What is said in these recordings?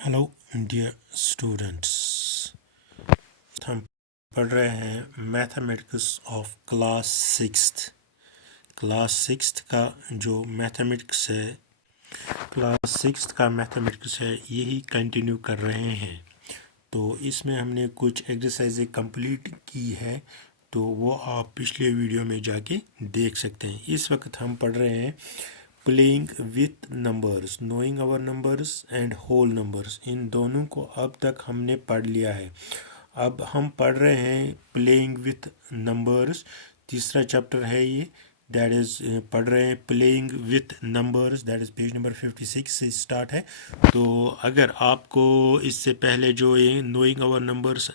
Hello dear students, हम पढ़ रहे हैं मैथमेटिक्स ऑफ क्लास सिक्स्थ का जो मैथमेटिक्स है यही कंटिन्यू कर रहे हैं। तो इसमें हमने कुछ एक्सरसाइजें कंप्लीट की है, तो वो आप पिछले वीडियो में जाके देख सकते हैं। इस वक्त हम पढ़ रहे हैं playing with numbers, knowing our numbers and whole numbers. इन दोनों को अब तक हमने पढ़ लिया है। अब हम पढ़ रहे हैं प्लेइंग विथ नंबर्स, तीसरा चैप्टर है ये, दैट इज़ पढ़ रहे हैं playing with numbers, that is page number 56 से स्टार्ट है। तो अगर आपको इससे पहले जो ये knowing our numbers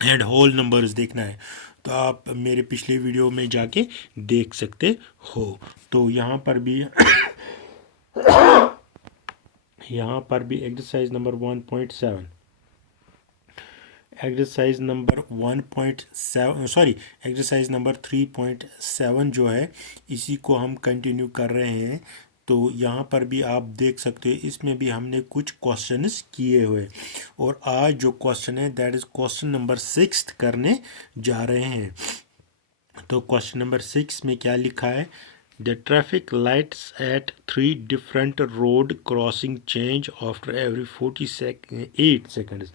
and whole numbers देखना है तो आप मेरे पिछले वीडियो में जाके देख सकते हो। तो यहाँ पर भी exercise number 1.7, exercise number 1.7 sorry exercise number 3.7 जो है इसी को हम कंटिन्यू कर रहे हैं। तो यहाँ पर भी आप देख सकते हो, इसमें भी हमने कुछ क्वेश्चंस किए हुए, और आज जो क्वेश्चन है दैट इज क्वेश्चन नंबर 6 करने जा रहे हैं। तो क्वेश्चन नंबर 6 में क्या लिखा है? The traffic lights at 3 different road crossing change after every 8 seconds.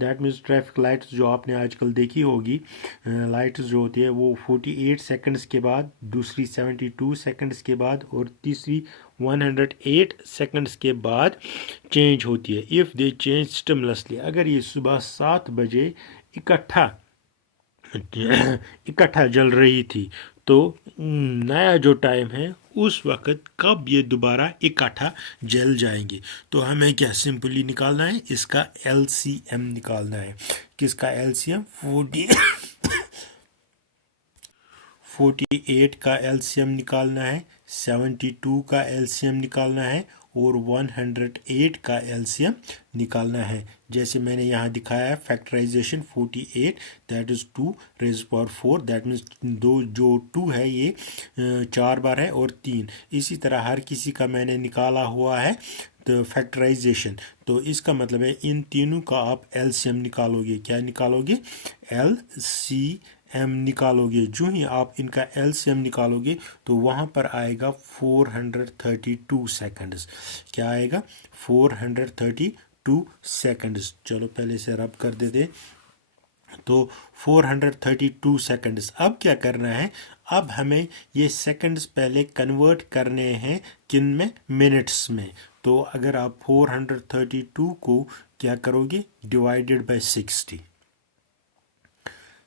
That means traffic lights जो आपने आजकल देखी होगी, लाइट्स जो होती है वो 48 सेकंड्स के बाद, दूसरी 72 सेकंड्स के बाद और तीसरी 108 सेकंड्स के बाद चेंज होती है। इफ़ दे चेंज स्टिमुलसली, अगर ये सुबह 7 बजे इकट्ठा जल रही थी, तो नया जो टाइम है उस वक्त कब ये दोबारा इकट्ठा जल जाएंगे। तो हमें क्या सिंपली निकालना है, इसका एलसीएम निकालना है। किसका एलसीएम? 48 का एलसीएम निकालना है, 72 का एलसीएम निकालना है और 108 का एलसीएम निकालना है। जैसे मैंने यहाँ दिखाया है factorisation 48 that is 2 raise power 4, that means दो जो 2 है ये 4 बार है और 3। इसी तरह हर किसी का मैंने निकाला हुआ है तो फैक्टराइजेशन। तो इसका मतलब है इन तीनों का आप एलसीएम निकालोगे। क्या निकालोगे? एलसीएम निकालोगे। जो ही आप इनका एलसीएम निकालोगे तो वहाँ पर आएगा 432 सेकंड्स। क्या आएगा? 432 सेकंड्स। चलो पहले से रब कर देते। तो 432 सेकंड्स। अब क्या करना है? अब हमें ये सेकंड्स पहले कन्वर्ट करने हैं किन में? मिनट्स में। तो अगर आप 432 को क्या करोगे? डिवाइडेड बाय 60,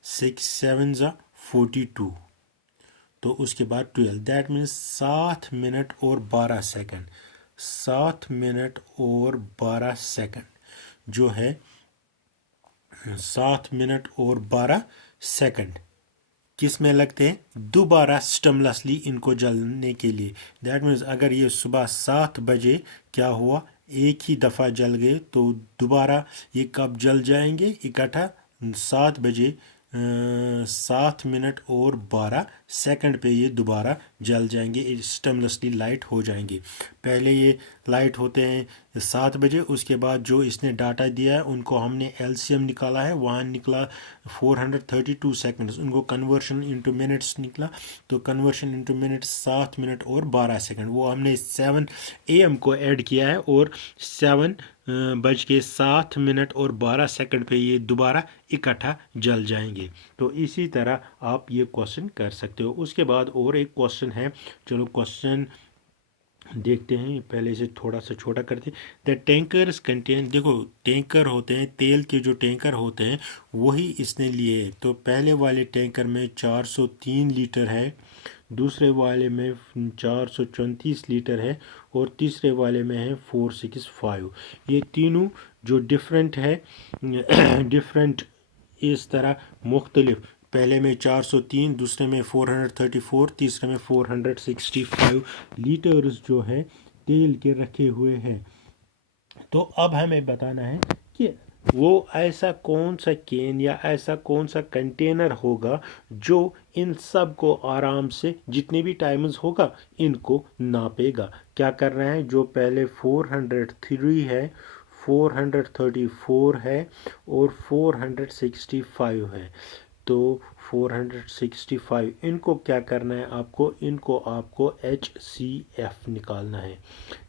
6 7 42, तो उसके बाद 12, दैट मीन्स 7 मिनट और 12 सेकंड। 7 मिनट और 12 सेकंड जो है 7 मिनट और 12 सेकंड किस में लगते हैं? दोबारा स्टिमुलसली इनको जलने के लिए। दैट मीन्स अगर ये सुबह 7 बजे क्या हुआ, एक ही दफ़ा जल गए, तो दोबारा ये कब जल जाएंगे इकट्ठा? 7 बजे 7 मिनट और 12 सेकंड पे ये दोबारा जल जाएंगे, स्टिमुलसली लाइट हो जाएंगे। पहले ये लाइट होते हैं 7 बजे, उसके बाद जो इसने डाटा दिया है उनको हमने एलसीएम निकाला है, वहाँ निकला 432 सेकंड्स, उनको कन्वर्शन इनटू मिनट्स निकला। तो कन्वर्शन इनटू मिनट्स 7 मिनट और 12 सेकंड, वो हमने 7 AM को ऐड किया है और 7 बज के 7 मिनट और 12 सेकंड पे ये दोबारा इकट्ठा जल जाएंगे। तो इसी तरह आप ये क्वेश्चन कर सकते हो। उसके बाद और एक क्वेश्चन है, चलो क्वेश्चन देखते हैं। पहले से थोड़ा सा छोटा करते। द टैंकर्स कंटेन, देखो टैंकर होते हैं, तेल के जो टैंकर होते हैं वही इसने लिए है। तो पहले वाले टैंकर में 403 लीटर है, दूसरे वाले में 434 लीटर है और तीसरे वाले में है 465। ये तीनों जो डिफरेंट है डिफरेंट इस तरह मुख्तलिफ, पहले में 403, दूसरे में 434, तीसरे में 465 लीटर्स जो है तेल के रखे हुए हैं। तो अब हमें बताना है कि वो ऐसा कौन सा केन या ऐसा कौन सा कंटेनर होगा जो इन सब को आराम से जितने भी टाइम्स होगा इनको नापेगा। क्या करना है? जो पहले 403 है, 434 है और 465 है। तो 465 इनको क्या करना है आपको, इनको आपको HCF निकालना है।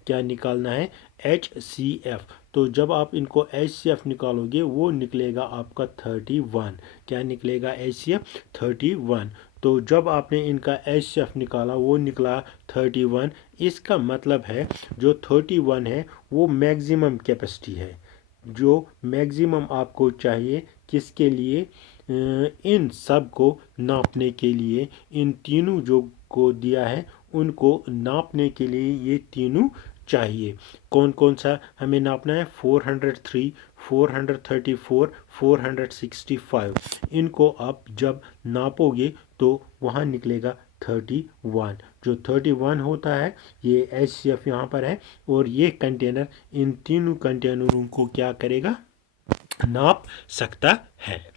क्या निकालना है? HCF। तो जब आप इनको HCF निकालोगे वो निकलेगा आपका 31। क्या निकलेगा? HCF 31। तो जब आपने इनका HCF निकाला वो निकला 31। इसका मतलब है जो 31 है वो मैक्सिमम कैपेसिटी है, जो मैक्सिमम आपको चाहिए किसके लिए, इन सब को नापने के लिए। इन तीनों जो को दिया है उनको नापने के लिए ये तीनों चाहिए। कौन कौन सा हमें नापना है? 403, 434, 465। इनको आप जब नापोगे तो वहाँ निकलेगा 31। जो 31 होता है ये HCF यहाँ पर है, और ये कंटेनर इन तीनों कंटेनरों को क्या करेगा? नाप सकता है।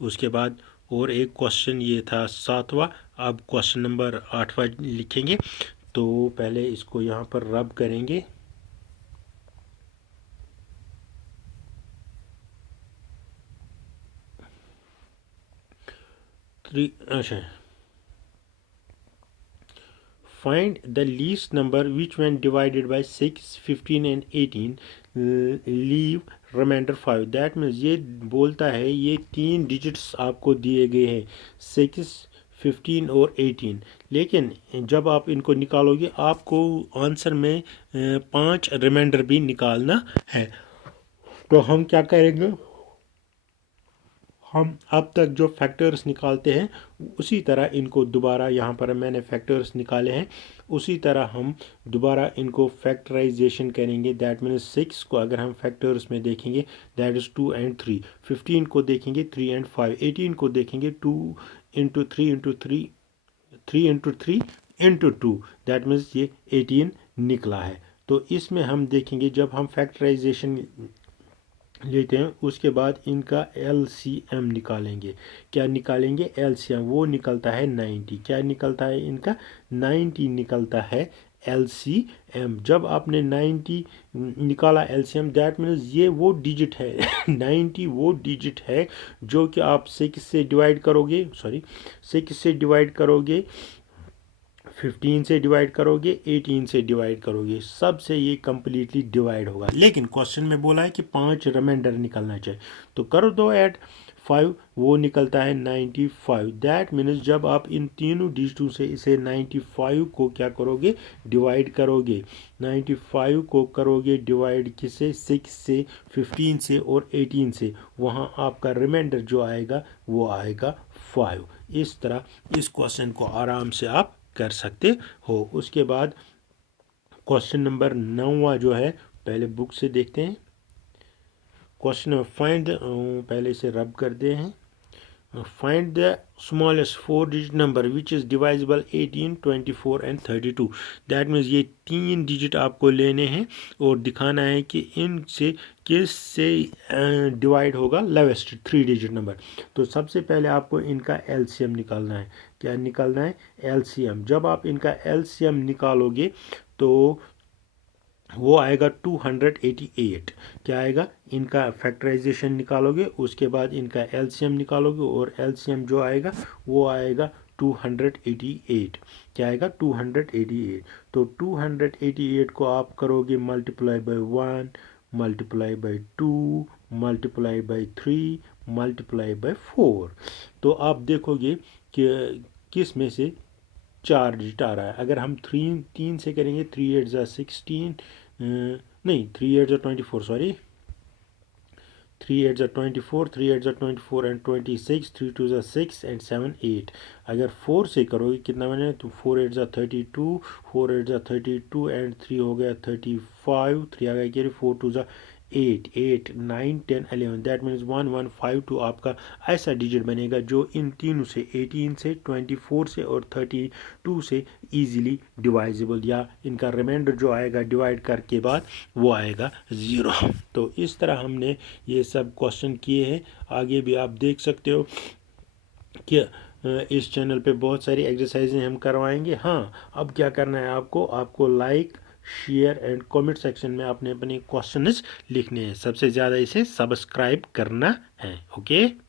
उसके बाद और एक क्वेश्चन ये था 7वां। अब क्वेश्चन नंबर 8वां लिखेंगे। तो पहले इसको यहाँ पर रब करेंगे। अच्छा, find the least number which when divided by 6, 15 and 18 leave remainder 5। That means ये बोलता है ये 3 डिजिट्स आपको दिए गए हैं 6, 15 और 18, लेकिन जब आप इनको निकालोगे आपको आंसर में 5 रिमाइंडर भी निकालना है। तो हम क्या करेंगे, हम अब तक जो फैक्टर्स निकालते हैं उसी तरह इनको दोबारा, यहाँ पर मैंने फैक्टर्स निकाले हैं उसी तरह हम दोबारा इनको फैक्टराइजेशन करेंगे। दैट मीन्स 6 को अगर हम फैक्टर्स में देखेंगे दैट इज़ 2 and 3, 15 को देखेंगे 3 and 5, 18 को देखेंगे 2 into 3 into 3, 3 into 3 into 2, that means ये 18 निकला है। तो इसमें हम देखेंगे जब हम फैक्टराइजेशन लेते हैं उसके बाद इनका LCM निकालेंगे। क्या निकालेंगे? LCM। वो निकलता है 90। क्या निकलता है इनका? 90 निकलता है LCM। जब आपने 90 निकाला LCM दैट मीन्स ये वो डिजिट है 90 वो डिजिट है जो कि आप 6 से डिवाइड करोगे, 6 से डिवाइड करोगे, 15 से डिवाइड करोगे, 18 से डिवाइड करोगे, सबसे ये कम्प्लीटली डिवाइड होगा। लेकिन क्वेश्चन में बोला है कि 5 रिमाइंडर निकलना चाहिए, तो करो दो ऐड 5, वो निकलता है 95। दैट मीन्स जब आप इन तीनों डिजिटों से इसे 95 को क्या करोगे? डिवाइड करोगे। 95 को करोगे डिवाइड किससे? 6 से, 15 से और 18 से, वहाँ आपका रिमाइंडर जो आएगा वो आएगा 5। इस तरह इस क्वेश्चन को आराम से आप कर सकते हो। उसके बाद क्वेश्चन नंबर 9वां जो है पहले बुक से देखते हैं। क्वेश्चन नंबर फाइंड, पहले से रब करते हैं। Find the smallest 4 digit number which is divisible 18, 24 and 32। That means ये 3 डिजिट आपको लेने हैं और दिखाना है कि इनसे किस से डिवाइड होगा लेवेस्ट 3 डिजिट नंबर। तो सबसे पहले आपको इनका LCM निकालना है। क्या निकालना है? LCM। जब आप इनका LCM निकालोगे तो वो आएगा 288। क्या आएगा? इनका फैक्टराइजेशन निकालोगे उसके बाद इनका LCM निकालोगे और LCM जो आएगा वो आएगा 288। क्या आएगा? 288। तो 288 को आप करोगे multiply by 1, multiply by 2, multiply by 3, multiply by 4। तो आप देखोगे कि किस में से 4 डिजिट आ रहा है। अगर हम 3 से करेंगे 3 8 ज़ा 16, नहीं 3 8 ज़ा 24, सॉरी 3 8 ज़ा 24, 3 8 ज़ा 24 एंड 26, 3 2 ज़ा 6 एंड 7 8। अगर 4 से करोगे कितना बने? तो 4 8 ज़ा 32, 4 8 ज़ा 32 एंड 3 हो गया 35, 3 आ गया कि 4 2 ज़ा 8, 8 9 10 11। दैट मीन्स 1 1 5 2 आपका ऐसा डिजिट बनेगा जो इन तीनों से 18 से 24 से और 32 से इजीली डिवाइजिबल, या इनका रिमाइंडर जो आएगा डिवाइड करके बाद वो आएगा 0। तो इस तरह हमने ये सब क्वेश्चन किए हैं। आगे भी आप देख सकते हो कि इस चैनल पे बहुत सारी एक्सरसाइजें हम करवाएंगे। हाँ, अब क्या करना है आपको like, share and comment section में आपने अपने क्वेश्चंस लिखने हैं। सबसे ज़्यादा इसे सब्सक्राइब करना है। ओके।